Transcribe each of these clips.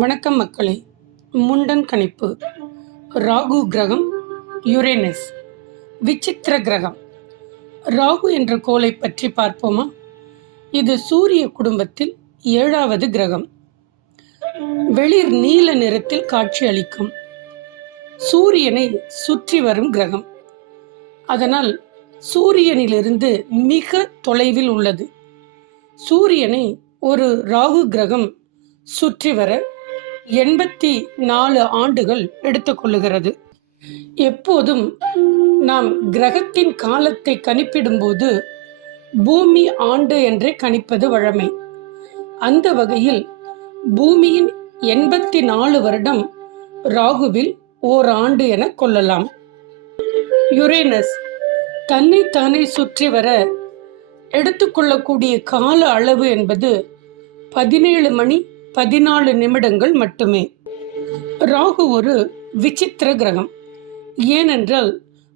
வணக்கம் மக்களே. முண்டன் கணிப்பு. ராகு கிரகம் யுரேனஸ் விசித்திர கிரகம். ராகு என்ற கோளை பற்றி பார்ப்போமா? இது சூரிய குடும்பத்தில் 7வது கிரகம். வெளிர் நீல நிறத்தில் காட்சி அளிக்கும். சூரியனை சுற்றி வரும் கிரகம். அதனால் சூரியனிலிருந்து மிக தொலைவில் உள்ளது. சூரியனை ஒரு ராகு கிரகம் சுற்றி வர 84 ஆண்டுகள் எடுத்துக்கொள்ளுகிறது. எப்போதும் நாம் கிரகத்தின் காலத்தை கணிப்பிடும்போது பூமி ஆண்டு என்றே கணிப்பது வழமை. அந்த வகையில் பூமியின் 84 வருடம் ராகுவில் ஓராண்டு என கொள்ளலாம். யுரேனஸ் தன்னைத்தானே சுற்றி வர எடுத்துக்கொள்ளக்கூடிய கால அளவு என்பது 17 மணி 14 நிமிடங்கள் மட்டுமே. ராகு ஒரு விசித்திர கிரகம். ஏனென்றால்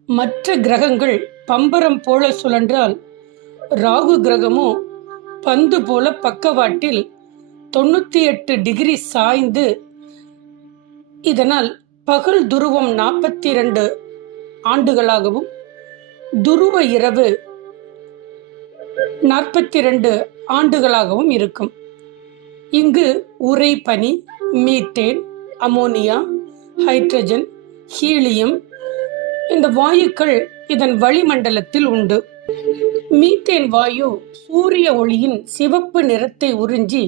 மற்ற கிரகங்கள் பம்பரம் போல சுழன்றால் ராகு கிரகமோ பந்து போல பக்கவாட்டில் 98 டிகிரி சாய்ந்து, இதனால் பகல் துருவம் 42 ஆண்டுகளாகவும் துருவ இரவு 42 ஆண்டுகளாகவும் இருக்கும். இங்கு உறை பனி, மீத்தேன், அமோனியா, ஹைட்ரஜன், ஹீலியம் இந்த வாயுக்கள் இதன் வளிமண்டலத்தில் உண்டு. மீத்தேன் வாயு சூரிய ஒளியின் சிவப்பு நிறத்தை உறிஞ்சி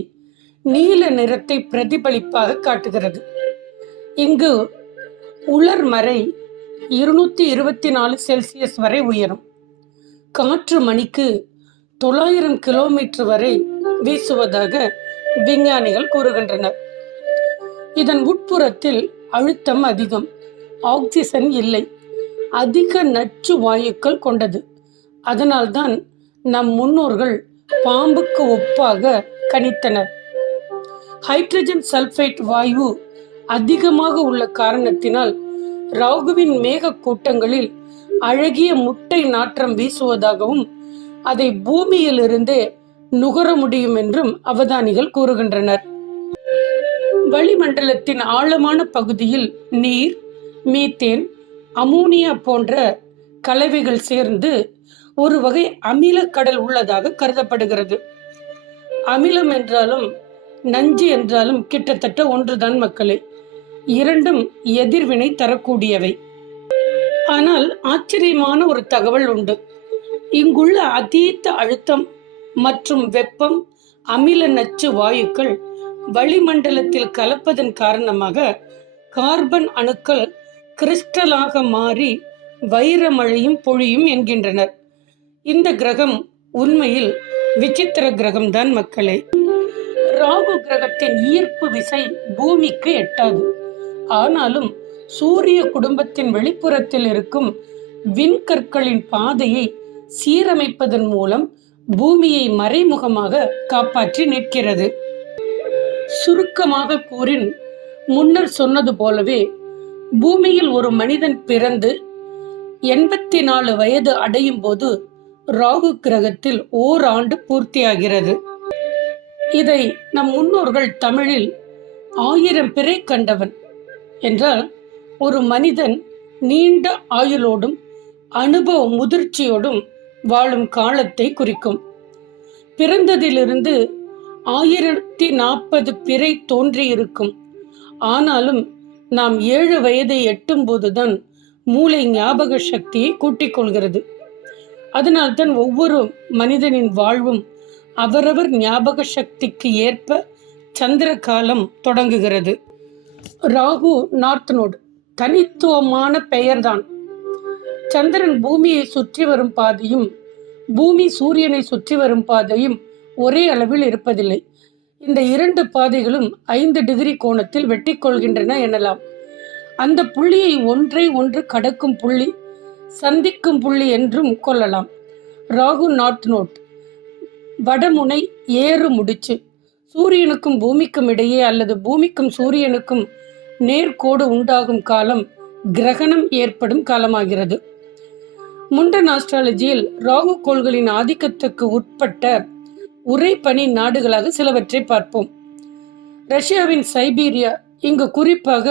நீல நிறத்தை பிரதிபலிப்பாக காட்டுகிறது. இங்கு உலர்மறை 224 செல்சியஸ் வரை உயரும். காற்று மணிக்கு 900 கிலோமீட்டர் வரை வீசுவதாக விஞ்ஞானிகள் கூறுகின்றனர். இதன் உட்புறத்தில் அழுத்தம் அதிகம், ஆக்சிஜன் இல்லை, அதிக நச்சு வாயுக்கள் கொண்டது. அதனால்தான் நம் முன்னோர்கள் பாம்புக்கு ஒப்பாக கணித்தனர். ஹைட்ரஜன் சல்பைட் வாயு அதிகமாக உள்ள காரணத்தினால் ராகுவின் மேக கூட்டங்களில் அழகிய முட்டை நாற்றம் வீசுவதாகவும் அதை பூமியிலிருந்தே நுகர முடியும் என்றும் அவதானிகள் கூறுகின்றனர். வளிமண்டலத்தின் ஆழமான பகுதியில் நீர், மீத்தேன், அமோனியா போன்ற கலவைகள் சேர்ந்து ஒரு வகை அமில கடல் உள்ளதாக கருதப்படுகிறது. அமிலம் என்றாலும் நஞ்சு என்றாலும் கிட்டத்தட்ட ஒன்றுதான் மக்களே. இரண்டும் எதிர்வினை தரக்கூடியவை. ஆனால் ஆச்சரியமான ஒரு தகவல் உண்டு. இங்குள்ள அதீத அழுத்தம் மற்றும் வெப்பம், அமில நச்சு வாயுக்கள் வளிமண்டலத்தில் கலப்பதன் காரணமாக கார்பன் அணுக்கள் கிறிஸ்டலாக மாறி வைரமழையும் பொழியும் என்கின்றனர். இந்த கிரகம் உண்மையில் விசித்திர கிரகம்தான் மக்களே. ராகு கிரகத்தின் ஈர்ப்பு விசை பூமிக்கு எட்டாது. ஆனாலும் சூரிய குடும்பத்தின் வெளிப்புறத்தில் இருக்கும் விண்கற்களின் பாதையை சீரமைப்பதன் மூலம் பூமியை மறைமுகமாக காப்பாற்றி நிற்கிறது. சுருக்கமாக கூறின், முன்னர் சொன்னது போலவே பூமியில் ஒரு மனிதன் பிறந்து 84 வயது அடையும் போது ராகு கிரகத்தில் ஓராண்டு பூர்த்தியாகிறது. இதை நம் முன்னோர்கள் தமிழில் 1000 பிறை கண்டவன் என்றால் ஒரு மனிதன் நீண்ட ஆயுளோடும் அனுபவ முதிர்ச்சியோடும் வாழும் காலத்தை குறிக்கும். பிறந்ததிலிருந்து 1040 பிறை தோன்றியிருக்கும். ஆனாலும் நாம் 7 வயதை எட்டும் போதுதான் மூளை ஞாபக சக்தியை கூட்டிக் கொள்கிறது. அதனால்தான் ஒவ்வொரு மனிதனின் வாழ்வும் அவரவர் ஞாபக சக்திக்கு ஏற்ப சந்திர காலம் தொடங்குகிறது. ராகு நார்த் நோடு தனித்துவமான பெயர்தான். சந்திரன் பூமியை சுற்றி வரும் பாதையும் பூமி சூரியனை சுற்றி வரும் பாதையும் ஒரே அளவில் இருப்பதில்லை. இந்த 2 பாதைகளும் 5 டிகிரி கோணத்தில் வெட்டி கொள்கின்றன எனலாம். அந்த புள்ளியை ஒன்றை ஒன்று கடக்கும் புள்ளி, சந்திக்கும் புள்ளி என்றும் கொள்ளலாம். ராகு நார்த் நோட் வடமுனை ஏறு முடிச்சு. சூரியனுக்கும் பூமிக்கும் இடையே அல்லது பூமிக்கும் சூரியனுக்கும் நேர்கோடு உண்டாகும் காலம் கிரகணம் ஏற்படும் காலமாகிறது. முண்டன் ஆஸ்ட்ராலஜியில் ராகு கோள்களின் ஆதிக்கத்துக்கு உட்பட்ட உறைபனி நாடுகளாக சிலவற்றை பார்ப்போம். ரஷ்யாவின் சைபீரியா, இங்கு குறிப்பாக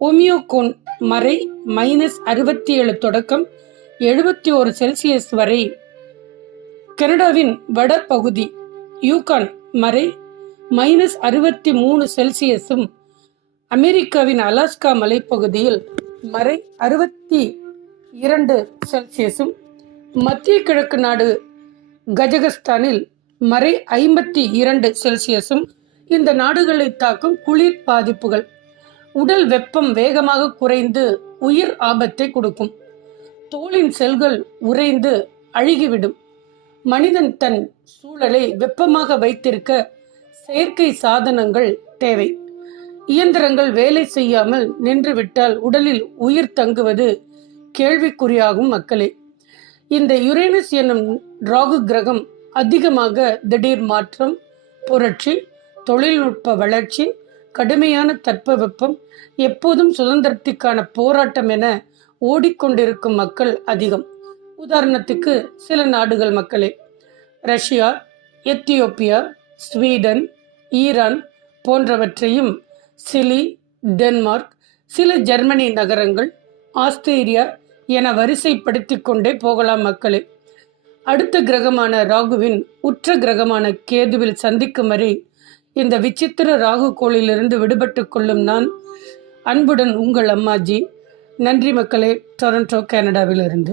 ஒமியோகோன் மறை -67 தொடக்கம் 71 செல்சியஸ் வரை. கனடாவின் வட பகுதி யூகான் மறை -63 செல்சியஸும், அமெரிக்காவின் அலாஸ்கா மலைப்பகுதியில் மறை 62 செல்சியஸும், மத்திய கிழக்கு நாடு கஜகஸ்தானில் மறை 52 செல்சியஸும் இந்த நாடுகளை தாக்கும் குளிர் பாதிப்புகள். உடல் வெப்பம் வேகமாக குறைந்து உயிர் ஆபத்தை கொடுக்கும். தோலின் செல்கள் உறைந்து அழுகிவிடும். மனிதன் தன் சூழலை வெப்பமாக வைத்திருக்க செயற்கை சாதனங்கள் தேவை. இயந்திரங்கள் வேலை செய்யாமல் நின்றுவிட்டால் உடலில் உயிர் தங்குவது கேள்விக்குறியாகும். மக்களே, இந்த யுரேனஸ் என்னும் ராகு கிரகம் அதிகமாக திடீர் மாற்றம், புரட்சி, தொழில்நுட்ப வளர்ச்சி, கடுமையான தட்பவெப்பம், எப்போதும் சுதந்திரத்திற்கான போராட்டம் என ஓடிக்கொண்டிருக்கும் மக்கள் அதிகம். உதாரணத்துக்கு சில நாடுகள் மக்களே: ரஷ்யா, எத்தியோப்பியா, ஸ்வீடன், ஈரான் போன்றவற்றையும், சிலி, டென்மார்க், சில ஜெர்மனி நகரங்கள், ஆஸ்திரேலியா என வரிசைப்படுத்தி கொண்டே போகலாம் மக்களே. அடுத்த கிரகமான ராகுவின் உற்ற கிரகமான கேதுவில் சந்திக்கும் வரை இந்த விசித்திர ராகு கோளிலிருந்து விடுபட்டு கொள்ளும் நான் அன்புடன் உங்கள் அம்மாஜி. நன்றி மக்களே. டொரண்டோ, கனடாவிலிருந்து.